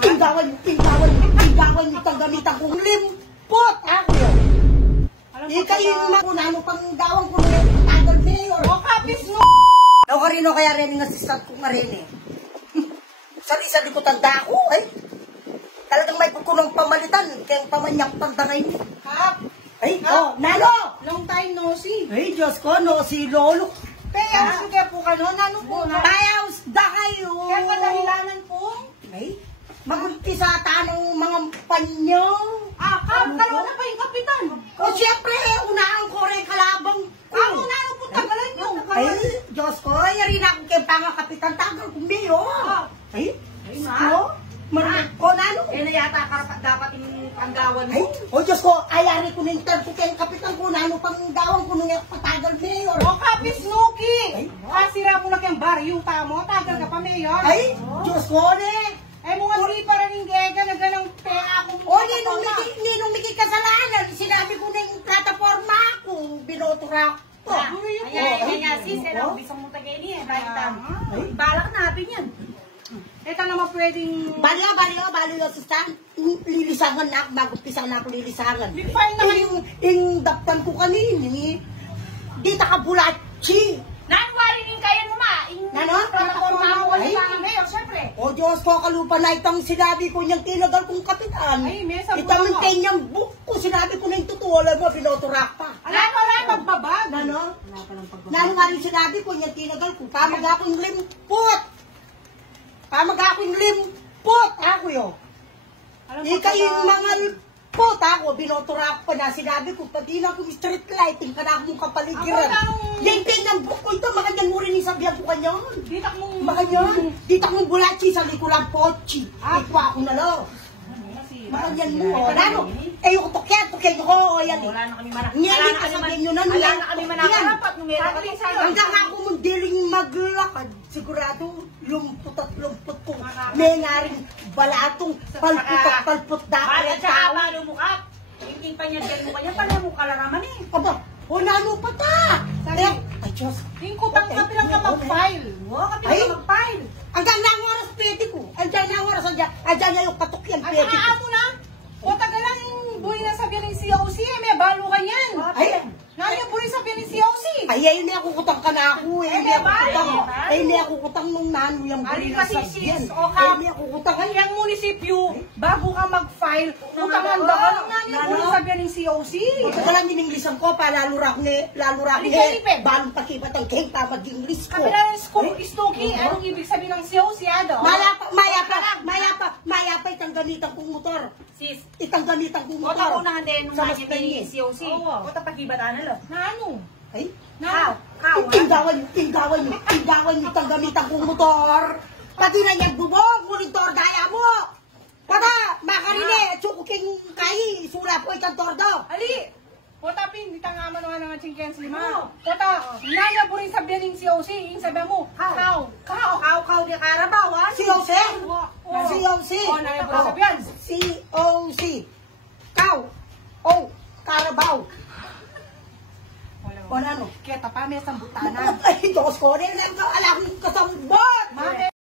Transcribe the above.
Tinggawan itang gamitan kong limpot. Ako yun. Ikayin mo kung ano pang gawang ko na tagal mayor. O kapis mo! Ako ka rin o kaya rin yung assistant ko nga rin eh. Sali-sali ko tanda ako eh. Talagang may pukunong pamalitan. Kaya pamanyak tanda ngayon. Kap! Ay, oh, Nano! Long time no see. Ay, Diyos ko, no, si Lolo. Pero sige po ka no, nano po na. Tayaws da kayo. Kaya kadahilanan po. Ay, mag-umpisa tanong mga panyo. Kap, dalawa na pa yung kapitan. O siyempre, unahan ko rin kalabang ko. Ako nano po tagalan nyo. Ay, Diyos ko, yari na akong kaya panga kapitan tagal kong biyo. Ay, ma. Marunong ko na ano. Eh na yata karapat dapat yung panggawan mo. Ay, o Diyos ko, ayari ko na yung terpo kaya kapitan ko na ano panggawan ko nung patagal mayor. O kapis Nuki! Ay. Kasira mo na kayang baryo tamo, tagal ka pa mayor. Ay, Diyos ko, ne. Ay mga hindi para rin gega na ganang pera akong O, ninong Miki kasalanan. Sinabi ko na yung plataforma ko. Binotura ko. Kaya sis, bisang mo tagay niya. Balak natin yan. Eka naman pwedeng... Baliw, sustan. Lilisangan na ako, mag-umpisa na ako lilisangan. Big fine naman yung daptan ko kanini. Di takabulachi. Nanwarinin kayo mo ma. Nano? Plataforma mo Ay. sa mayor, syempre. O Diyos ko, kalupa na itang sinabi ko niyang tinagal kong kapitan. Ay, may sabunan itang mo. tenyang book ko, sinabi ko na yung totoo. Alam mo, binoturak pa. Wala magbabag. Nano? Nano nga rin sinabi ko niyang tinagal ko. Pamag akong limpot. Ako yun. Ikayin mga limpot ako. Binoturak pa na. Sinabi ko, pati na akong street lighting ka na akong kapaligiran. Yung tenyang book ko ito, makanyan mo rin isabihan ko kanyan. Ditak mong... Makanyan. Dito akong bulachi sa likulang pochi. Ito ako na lo. Makanyan mo. Ano? Eh, yung tukyan ko. Ayan eh. Wala na kami manakapat. Ngayon ka sabihin nyo na. Wala na kami manakapat. Hanggang ako mong diling maglakad. Sigurado, lumpot at lumpot ko. May nga rin balatong palpot at palpot dapat. At saka paano mo ka? Hindi pa niya dyan mo kanya. Paano mo kalaraman eh? Aba, nano pa ta? Ay, Diyos. Yung kutang kapilang ka mag-file. Kapilang ka mag-file. Hanggang na ang oras pwede ko. Andiyan na ang oras. Andiyan na yung katukyan At pwede ko. saka mo na. O tagalan yung buhay na sabihan ng COC. May balo ka yan. Ay, Nani yung buhay sabihan ng COC? ay, may ako kutang ka na ako. May ako kutang nung nano yung buli na sabyan. May ako kutang. Ay, yung munisipyo, bago ka mag-file, utangan ba ka ng nani yung buhay sabihan ng COC? Ito ka lang din-Inglesan ko, lalo rak balong pakibat ang keng tamag-Ingles ko. Kapila ng Stoki, anong ibig sabihin ng COC, ano? Mayapa itang gamitan kong motor. Sis, Itang gamitan kong wata motor. ko na din nung Sa nani Maspeñe. ni COC. Wata pagibatan na lo. Na ano? Ay, Kao. tinggawan itang gamitan kong motor. Pati na niyang bubong, monitor daya mo. Pata, makarine, tsukuking kayi, sula po itang tordo. Ali! Wata pin, di tanga man nga ng chingkens lima. Wata, naya po rin sabihan ng COC, yung sabihan mo, Kao, di karabaw, ha? COC? O, naya po rin sabihan. COC. Cow. O, Carabao. Wala no. Kaya tapa, may sambutana. Ay, Diyos ko, rin lang ka, alam ko kasambot.